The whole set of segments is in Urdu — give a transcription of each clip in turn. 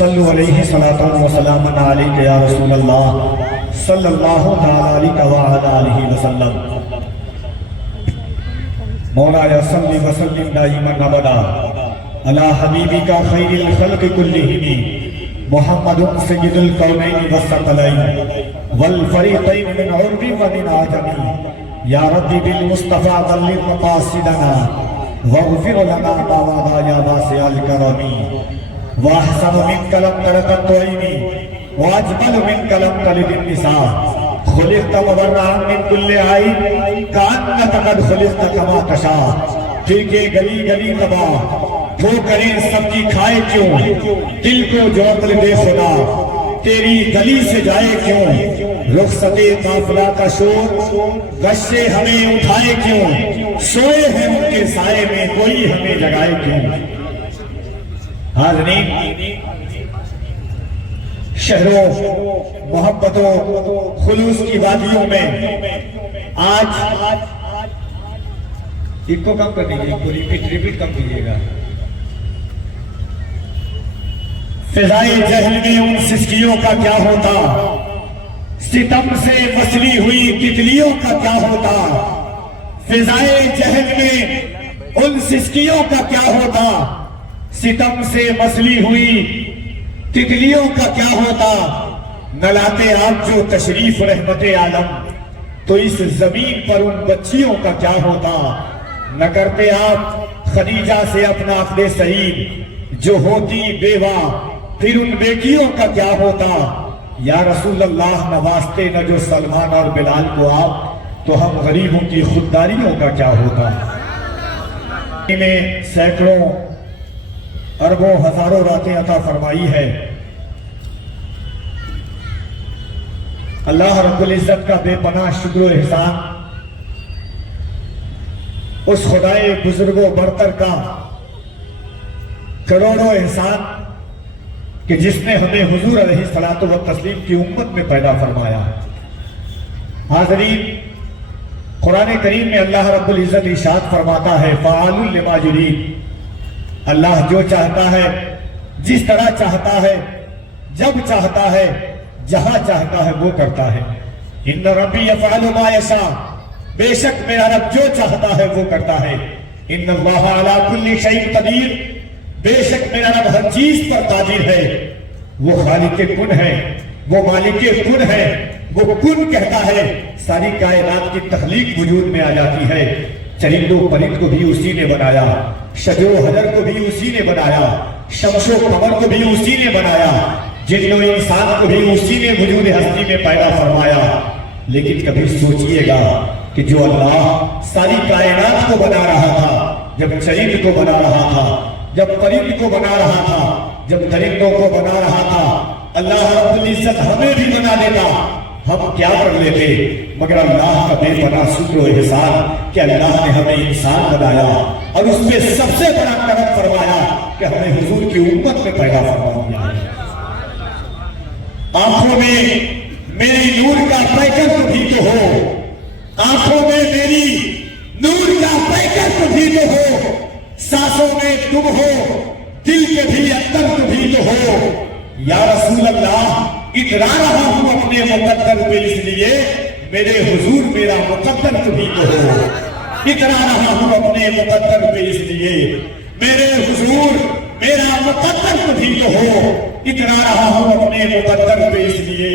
صلو علیہ صلاۃ و سلام علیک یا رسول اللہ صلی اللہ علیہ وآلہ وسلم۔ مولانا صلی وسلم دائما ابدا علی حبیبک خیر الخلق کلہم محمد سید الکونین والثقلین والفریقین من عرب ومن عجم۔ یا رب بالمصطفیٰ بلغ مقاصدنا واغفر لنا ما مضى یا واسع الکرم۔ واحسن منك لم تلد عيني واجمل منك لم تلد النساء، خلقت مبرعا من كل عيب كأنك قد خلقت كما تشاء۔ ٹھیکے گلی گلی تباہ ٹھوکریں سب کی کھائے کیوں، دل کو جو عقل دے خدا تیری گلی سے جائے کیوں۔ رخصت قافلہ کا شور غشے ہمیں اٹھائے کیوں، سوئے ہیں ان کے سائے میں کوئی ہمیں جگائے کیوں۔ حاضرین، شہروں محبتوں خلوص کی وادیوں میں آج ایک کو کم کر دیجیے، کو ریپیٹ کم کیجیے گا۔ فضائے جہل میں ان سسکیوں کا کیا ہوتا، ستم سے مسلی ہوئی تتلیوں کا کیا ہوتا۔ فضائے جہل میں ان سسکیوں کا کیا ہوتا، ستم سے مسلی ہوئی تتلیوں کا کیا ہوتا۔ نہ لاتے آپ جو تشریف رحمت عالم تو اس زمین پر ان بچیوں کا کیا ہوتا۔ نہ کرتے آپ خدیجہ سے اپنا عقد سعید جو ہوتی بیوہ پھر ان بیٹیوں کا کیا ہوتا۔ یا رسول اللہ نوازتے نہ جو سلمان اور بلال کو آپ تو ہم غریبوں کی خودداریوں کا کیا ہوتا۔ میں سینکڑوں اربوں ہزاروں راتیں عطا فرمائی ہے۔ اللہ رب العزت کا بے پناہ شکر و احسان، اس خدائے بزرگ و برتر کا کروڑوں احسان کہ جس نے ہمیں حضور علیہ الصلوۃ والتسلیم کی امت میں پیدا فرمایا۔ حاضرین، قرآن کریم میں اللہ رب العزت ارشاد فرماتا ہے فعال لما یرید، اللہ جو چاہتا ہے جس طرح چاہتا ہے جب چاہتا ہے جہاں چاہتا ہے وہ کرتا ہے۔ ان ربی یفعل ما یشاء، بے شک میرا رب جو چاہتا ہے وہ کرتا ہے۔ ان اللہ علی کل شیء قدیر، بے شک میرا رب ہر چیز پر قادر ہے۔ وہ خالق کن ہے، وہ مالک کن ہے، وہ کن کہتا ہے ساری کائنات کی تخلیق وجود میں آ جاتی ہے۔ چرند و پرند کو بھی اسی نے بنایا، شجر و حجر کو بھی اسی نے بنایا، شمس و قمر کو بھی اسی نے بنایا، جن و انسان کو بھی اسی نے وجود ہستی میں پیدا فرمایا۔ لیکن کبھی سوچئے گا کہ جو اللہ ساری کائنات کو بنا رہا تھا، جب چرند کو بنا رہا تھا، جب پرند کو بنا رہا تھا، جب درندوں کو بنا رہا تھا، اللہ رب العزت ہمیں بھی بنا دیتا، ہم کیا کر لیتے؟ مگر اللہ کا بے پناہ شکر و احسان کہ اللہ نے ہمیں انسان بنایا اور اس پہ سب سے بڑا کرم فرمایا کہ ہمیں حضور کی امت میں پیدا فرمایا۔ آنکھوں میں میری نور کا پیکر تو بھی تو ہو، آنکھوں میں میری نور کا پیکر تو بھی تو ہو، سانسوں میں تم ہو، دل کے بھی اندر تو بھی تو ہو۔ یا رسول اللہ، اترا رہا ہوں اپنے مقدر پہ اس لیے میرے حضور میرا مقدر تو بھی تو ہو۔ اترا رہا ہوں اپنے مقدر پہ اس لیے میرے حضور میرا مقدر تو بھی تو ہو۔ اترا رہا ہوں اپنے مقدر پہ اس لیے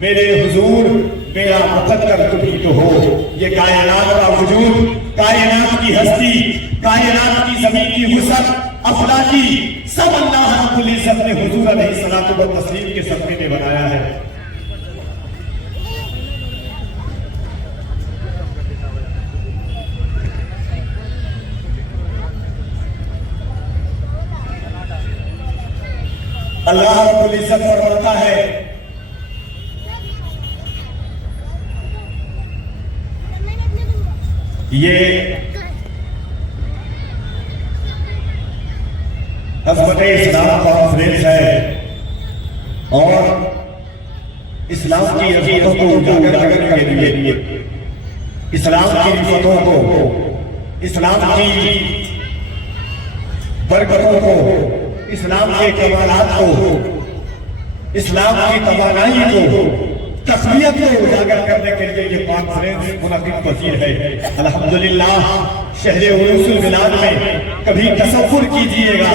میرے حضور میرا مقدر تو بھی تو ہو۔ یہ کائنات کا وجود، کائنات کی ہستی، کائنات کی زمین کی وسعت، افلاکی، سب اللہ رب العزت نے حضور علیہ الصلوۃ والتسلیم کے صدقے میں بنایا ہے۔ اللہ رب العزت فرماتا ہے یہ عظمت اسلام کانفرنس ہے اور اسلام کی عظمتوں کو اجاگر کرنے کے لیے، اسلام کی رفتوں کو، اسلام کی برکتوں کو، اسلام کے کمالات کو اسلام کی توانائی کو تقویت کو اجاگر کرنے کے لیے یہ کانفرنس منعقد پذیر ہے۔ الحمدللہ شہر عروس البلاد میں کبھی تصور کیجئے گا،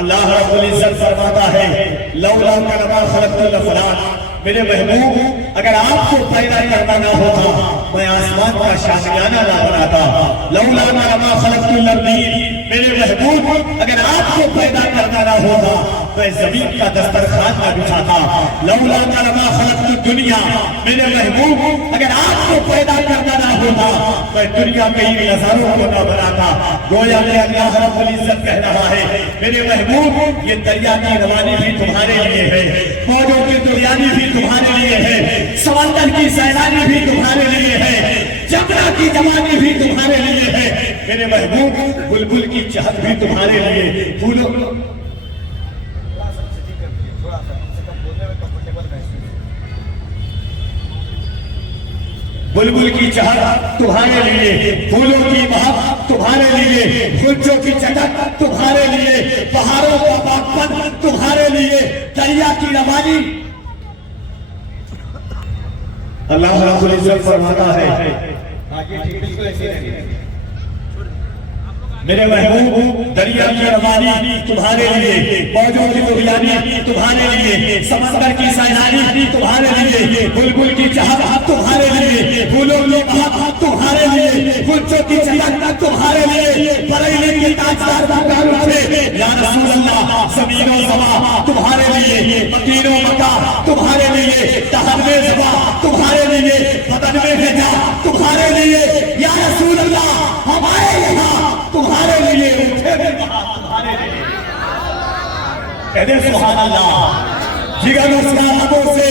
اللہ رب العزت فرماتا ہے لولا کلمہ خلقت الافلاک، میرے محبوب اگر آپ کو پیدا کرنا نہ ہوتا میں آسمان کا شامیانہ نہ بناتا، لولا کلمہ خلقت الارضین، میرے محبوب اگر آپ کو پیدا کرنا نہ ہوتا میں زمین کا دسترخوان نہ بچھاتا، لولا کلمہ خلقت الدنیا، میرے محبوب اگر آپ کو پیدا کرنا نہ ہوتا میں دنیا کے ہی نظاروں کو نہ بناتا۔ گویا کہ اللہ رب العزت کہہ رہا ہے میرے محبوب یہ دریا کی روانی بھی تمہارے لیے ہے، موجوں کی دریانی بھی تمہارے لیے ہے، سمندر کی سیلانی بھی تمہارے لیے ہے، جبرا کی جوانی بھی تمہارے لیے ہے، میرے محبوب بلبل کی چہک بھی تمہارے لیے، پھولوں بلبل کی چہک تمہارے لیے، پھولوں کی مہک تمہارے لیے، غنچوں کی چٹک تمہارے لیے، پہاڑوں کا باغپن تمہارے لیے، دریا کی روانی۔ اللہ رب العزت فرماتا ہے میرے محبوب دریا کی روانی تمہارے لیے، موجوں کی دریانی تمہارے لیے، سمندر کی سیلانی تمہارے لیے، بلبل کی چہک تمہارے لیے، پھولوں کی مہک تمہارے لیے، غنچوں کی چہک تمہارے لیے، بریلی کے تاجدار بانگال اٹھے یا رسول اللہ، زمین و زماں تمہارے لیے، مکین و مکہ تمہارے لیے، دہن میں زباں تمہارے لیے، بدن میں بھیجا تمہارے لیے، یا رسول اللہ ہمارے یہاں تمہارے لیے اٹھے بھی وہاں تمہارے لیے۔ کہتے سبحان اللہ، جگر اس کا لبوں سے،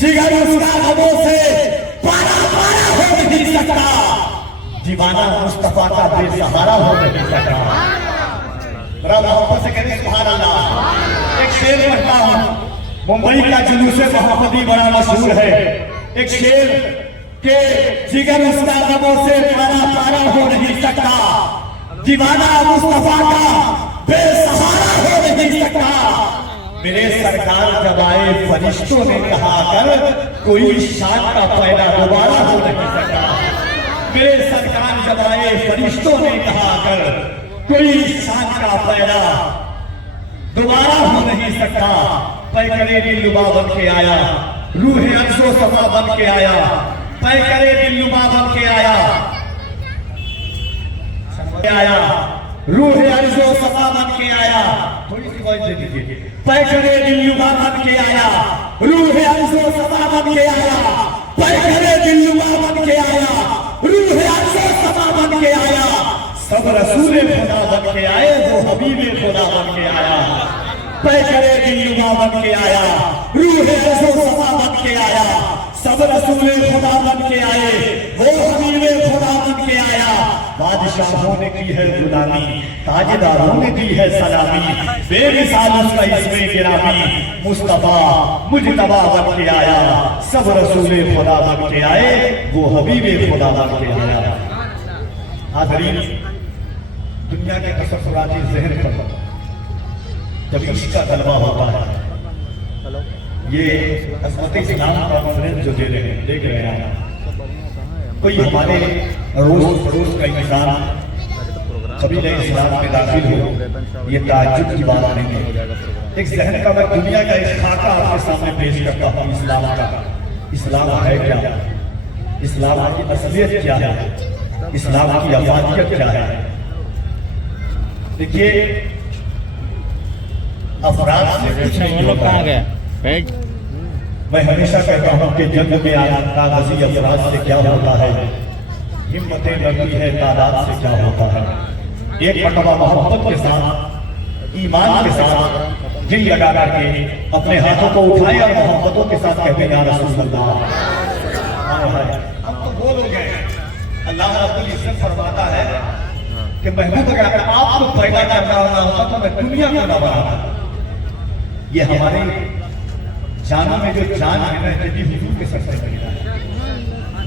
جگر اس کا لبوں سے پارا پارا ہو نہیں سکتا، دیوانہ مصطفیٰ کا بے سہارا ہو نہیں سکتا۔ ذرا محبت سے کہتے سبحان اللہ۔ ایک شعر پڑھتا ہوں، ممبئی کا جلوس محمدی بڑا مشہور ہے، ایک شعر کہ جگر اس کا لبوں سے پارا پارا ہو نہیں سکتا، دیوانہ مصطفیٰ کا بے سہارا ہو نہیں سکتا۔ میرے سرکار جب آئے فرشتوں نے کہا کر کوئی شان کا پیدا دوبارہ ہو نہیں سکتا، میرے سرکار جب آئے فرشتوں نے کہا کر کوئی شان کا پیدا دوبارہ ہو نہیں سکتا۔ پیکرے دلربا بن کے آیا، روح عرش و سما بن کے آیا، پیکرے دلربا بن کے آیا، روح عرش و سما بن کے آیا، تھوڑی سی وائس دے دیجئے، پیکرے دلربا بن کے آیا، روح عرش و سما بن کے آیا، پیکرے دلربا بن کے آیا، روح عرش و سما بن کے آیا، سب رسول خدا بن کے آئے، وہ حبیب خدا بن کے آیا، پیکرے دلربا بن کے آیا، روح عرش و سما بن کے آیا، سب رسول خدا بن کے آئے، وہ حبیب خدا بن کے آیا۔ بادشاہوں نے کی ہے غلامی، تاجداروں نے دی ہے سلامی، بے مثال اس کا اسم گرامی، مصطفیٰ مجتبیٰ بن کے آیا، سب رسول خدا بن کے آئے، وہ حبیب خدا بن کے آیا۔ حاضرین، دنیا کے تصوراتی ذہن پر جب عشق کا غلبہ ہوتا ہے، یہ عظمت اسلام کانفرنس جو دیکھ رہے ہیں، کوئی ہمارے روز پڑوس کا انسان قبیلہ اسلام میں داخل ہو، یہ تعجب کی بات نہیں ہے۔ ایک ذہن کا میں دنیا کا ایک خاکہ آپ کے سامنے پیش کرتا ہوں اسلام کا۔ اسلام ہے کیا؟ اسلام کی اصلیت کیا ہے؟ اسلام کی افادیت کیا ہے؟ دیکھیے، افراد سے کچھ نہیں ہوتا ہے۔ میں ہمیشہ کہتا ہوں کہ جنگ میں کاغذی افراد سے کیا ہوتا ہے، ہمتیں لڑتی ہے تعداد سے کیا ہوتا ہے۔ ایک مرتبہ محبت کے ساتھ، ایمان کے ساتھ دل لگا کر کے اپنے ہاتھوں کو اٹھائے اور محبتوں کے ساتھ کہتے ہیں یا رسول اللہ۔ ہم تو بول ہو گئے، اللہ رب العزت فرماتا ہے کہ محبوب اگر آپ کو پیدا کرنا ہوتا تو میں دنیا کو نہ بناتا۔ یہ ہماری جانوں میں جو جان ہے نا، جدی حضور کے سر سے ملا ہے۔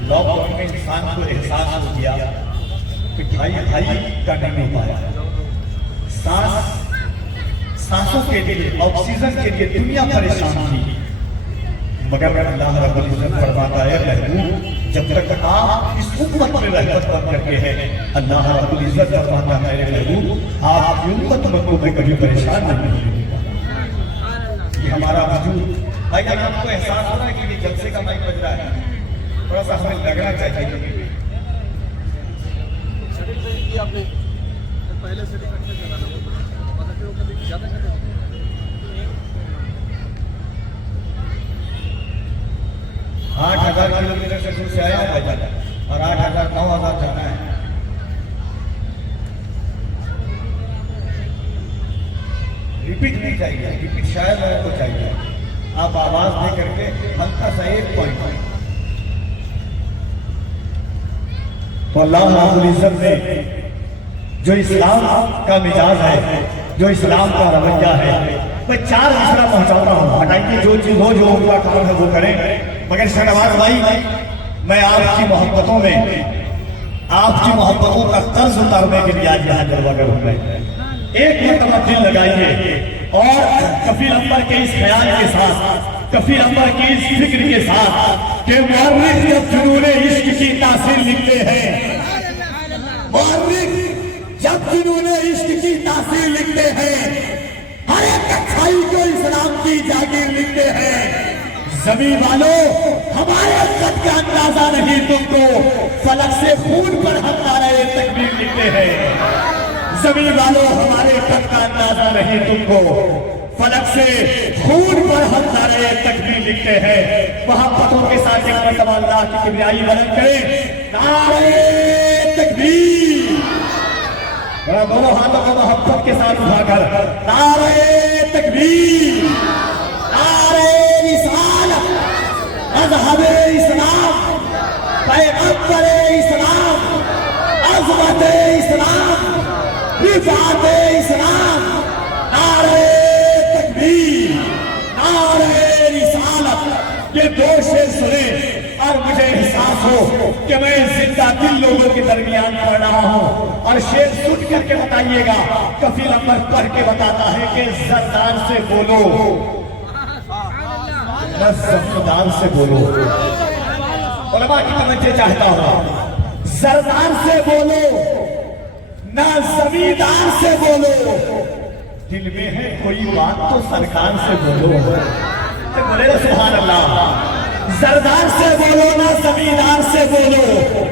لاک ڈاؤن میں انسان کو احساس ہو گیا کہ بھائی کا نہیں ہو پایا، سانسوں کے لیے، آکسیجن کے لیے دنیا پریشان تھی، مگر اللہ رب العزت فرماتا ہے محبوب جب تک آپ اس امت میں رحمت بن کر کے ہیں، اللہ رب العزت فرماتا ہے محبوب آپ کی امت بندوں میں کبھی پریشان نہیں ہوگی۔ یہ ہمارا وجود بھائی جان، آپ کو احساس ہو رہا ہے کہ یہ جلسے کا مائک بج رہا ہے، تھوڑا سا ہمیں لگنا چاہیے۔ پہلے سے چلانا کبھی زیادہ کرتے 8,000 کلومیٹر سے دور سے آیا ہوا جاتا ہے اور 8,000 9,000 جانا ہے۔ ریپیٹ نہیں چاہیے، ریپیٹ شاید آپ کو چاہیے، آپ آواز دے کر کے ہلکا سا ایک پوائنٹ۔ تو اللہ رب العزت نے جو اسلام کا مزاج ہے، جو اسلام کا رویہ ہے، میں 4 مصرع پہنچاتا ہوں، ہٹائیے جو چیز ہو جو ان کا کام ہے وہ کریں، مگر شہنواز بھائی میں آپ کی محبتوں میں آپ کی محبتوں کا طرز اتارنے کے لیے آج یہاں جلوہ گر ہوں گے۔ ایک مرتبہ دل لگائیے اور کفیل امبر کے اس خیال کے ساتھ، کفیل امبر کی اس فکر کے ساتھ کہ مورخ جب جنون عشق کی تاثیر لکھتے ہیں، مورخ جب جنون عشق کی تاثیر لکھتے ہیں، ہر ایک اچھائی کو اسلام کی جاگیر لکھتے ہیں۔ زمین والوں ہمارے قد کا اندازہ نہیں تم کو، فلک سے خون پر ہم نعرہ تکبیر لکھتے ہیں۔ زمین والوں ہمارے قد کا اندازہ نہیں تم کو، فلک سے خون پر ہم نعرہ تکبیر لکھتے ہیں۔ محبتوں کے ساتھ ایک مرتبہ اللہ کی کبریائی بلند کریں، نعرہ تکبیر۔ دونوں ہاتھوں کو محبت کے ساتھ اٹھا کر نعرہ تکبیر، نعرہ رسالت، مذہب اسلام، پیغمبر اسلام، عظمت اسلام، رفعت اسلام، نعرہ تکبیر، نعرہ رسالت۔ یہ 2 شعر سنے اور مجھے احساس ہو کہ میں زندہ دل لوگوں کے درمیان پڑھ رہا ہوں، اور شعر سن کر کے بتائیے گا۔ کفیل امبر پڑھ کے بتاتا ہے کہ زردار سے بولو، نہ زمیندار سے بولو۔ علماء کی توجہ چاہتا ہوں، زردار سے بولو نہ زمیندار سے بولو، دل میں ہے کوئی بات تو سرکار سے بولو۔ بولے نا سبحان اللہ۔ زردار سے بولو نہ زمیندار سے بولو،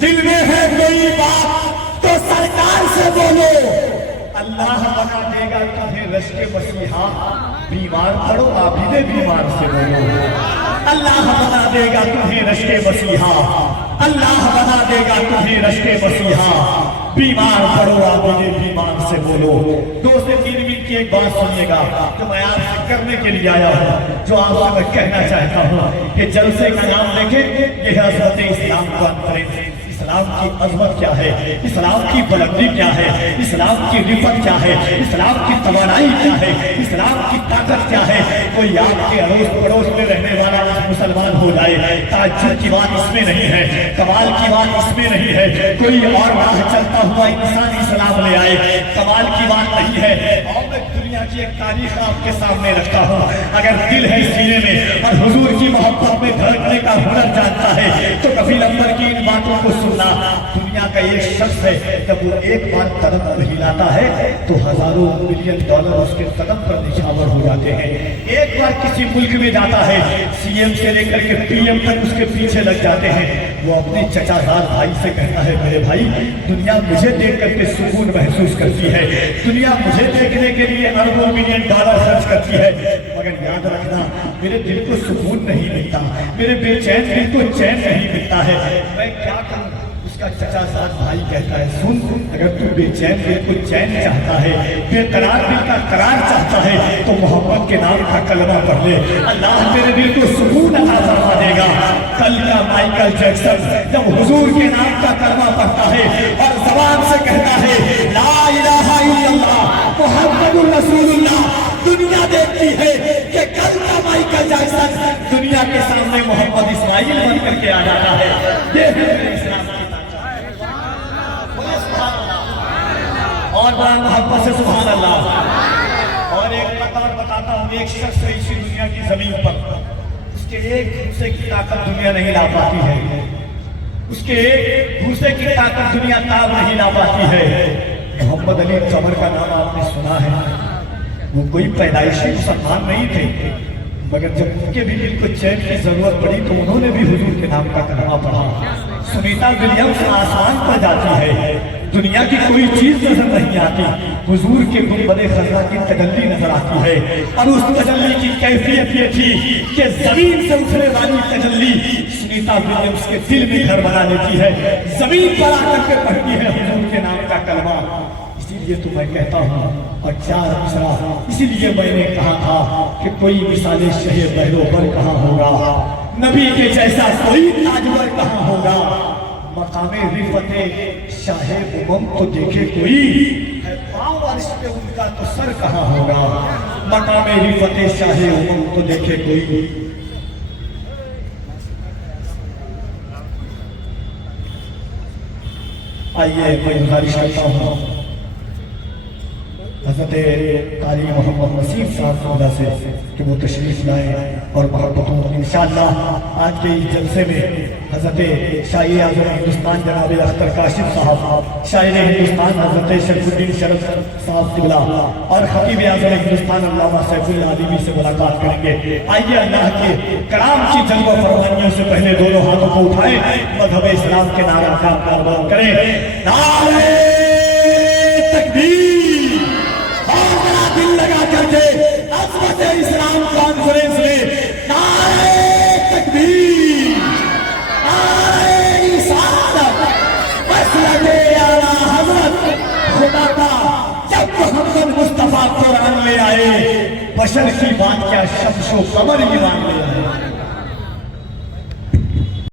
دل میں ہے کوئی بات تو سرکار سے بولو۔ اللہ بنا دے گا تمہیں رشک مسیحا، بیمار پڑو عابد بیمار سے بولو۔ اللہ بنا دے گا تمہیں رشک مسیحا، اللہ بنا دے گا تمہیں رشک مسیحا، بیمار پڑو عابد بیمار سے بولو۔ 2 سے 3 منٹ کی ایک بات سنیے گا جو میں آپ سے کرنے کے لیے آیا ہوں، جو آپ سے میں کہنا چاہتا ہوں کہ جلسے کا نام دیکھیں، یہ عظمت اسلام کانفرنس۔ اسلام کی عظمت کیا ہے، اسلام کی بلندی کیا ہے، اسلام کی رفت کیا ہے، اسلام کی توانائی کیا ہے، اسلام کی طاقت کیا ہے۔ کوئی آپ کے اڑوس پڑوس میں رہنے والا مسلمان ہو جائے، تعجب کی بات اس میں نہیں ہے، کمال کی بات اس میں نہیں ہے۔ کوئی اور راہ چلتا ہوا انسان اسلام لے آئے، کمال کی بات نہیں ہے۔ اور میں دنیا کی ایک تاریخ آپ کے سامنے رکھتا ہوں، اگر دل ہے سینے میں اور حضور کی محبت میں دھڑکنے کا ہنر جانتا ہے تو کفیل امبر کی ان باتوں کو سننا۔ دنیا کا ایک شخص ہے، جب وہ ایک بار قدم کو ہلاتا ہے تو ہزاروں ملین ڈالر اس کے قدم پر نشاور ہو جاتے ہیں۔ ایک بار کسی ملک میں جاتا ہے، سی ایم سے لے کر کے پی ایم تک اس کے پیچھے لگ جاتے ہیں۔ وہ اپنے چچا زاد بھائی سے کہتا ہے، میرے بھائی دنیا مجھے دیکھ کر کے سکون محسوس کرتی ہے، دنیا مجھے دیکھنے کے لیے اربوں ملین ڈالر خرچ کرتی ہے، مگر یاد رکھنا میرے دل کو سکون نہیں ملتا، میرے بے چین دل کو چین نہیں ملتا ہے، میں کیا کروں؟ اس کا چچا زاد بھائی کہتا ہے، سن اگر تو بے چین دل کو چین چاہتا ہے، بے قرار دل کا قرار چاہتا ہے تو محبت کے نام کا کلمہ پڑھ لے، اللہ تیرے دل کو سکون عطا فرما دے گا۔ کل کا مائیکل جیکسن جب حضور کے نام کا کلمہ پڑھتا ہے اور زبان سے کہتا ہے لا الہ الا اللہ محمد الرسول اللہ، دنیا دیکھتی ہے کہ کل کا مائیکل جیکسن دنیا کے سامنے محمد اسماعیل بن کر کے آ جاتا ہے۔ یہ ہے اسلام کی طاقت۔ اور بڑا محبت سے سبحان اللہ۔ اور ایک بات اور بتاتا ہوں، ایک شخص ہے اسی دنیا کی زمین پر، اس کے ایک گھوسے کی طاقت دنیا نہیں لا پاتی ہے، اس کے ایک گھوسے کی طاقت دنیا تاب نہیں لا پاتی ہے۔ محمد علی قمر کا نام آپ نے سنا ہے، وہ کوئی پیدائشی مسلمان نہیں تھے، مگر جب ان کے بھی دل کو چین کی ضرورت پڑی تو انہوں نے بھی حضور کے نام کا کلمہ پڑھا۔ سنیتا ولیمز آسمان پر جاتی ہے، دنیا کی کوئی چیز نظر نہیں آتی، حضور کے گنبد خزرہ کی تجلی نظر آتی ہے، اور اس تجلی کی کیفیت یہ تھی کہ زمین سے اٹھنے والی تجلی سنیتا ولیمز کے دل میں گھر بنا لیتی ہے، زمین پر آ کر کے پڑھتی ہے حضور کے نام کا کلمہ۔ اسی لیے تو میں کہتا ہوں، اور چار مصرع اسی لیے میں نے کہا تھا کہ کوئی مثال شہ بہروبر کہاں ہوگا، نبی کے جیسا کوئی تاجور کہاں ہوگا، مقام رفعت شاہ امم تو دیکھے کوئی، ہے پاؤں عرش پہ ان کا تو سر کہاں ہوگا، مقام رفعت شاہ امم تو دیکھے کوئی۔ آئیے میں گزارش کرتا ہوں حضرت قاری محمد نصیر صاحب خدا سے کہ وہ تشریف لائیں اور محبتوں انشاءاللہ آج کے اس جلسے میں حضرت شاعر اعظم ہندوستان جناب اختر کاشف صاحب، شاعر ہندوستان حضرت شریف الدین شرف صاحب قبلہ اور خطیب اعظم ہندوستان علامہ سیف اللہ علیوی سے ملاقات کریں گے۔ آئیے اللہ کے کرام کی جلوہ فرمانیوں سے پہلے دونوں ہاتھوں کو اٹھائیں، مذہب اسلام کے نعرہ کا کاربار کریں، نعرہ تکبیر، دل لگا کر کے عظمت اسلام کانفرنس میں نعرہ تکبیر، نعرہ رسالت، مسلک اعلیٰ حضرت خدا کا جب محمد مصطفیٰ قرآن لے آئے، بشر کی بات کیا شمس و قمر ایمان لے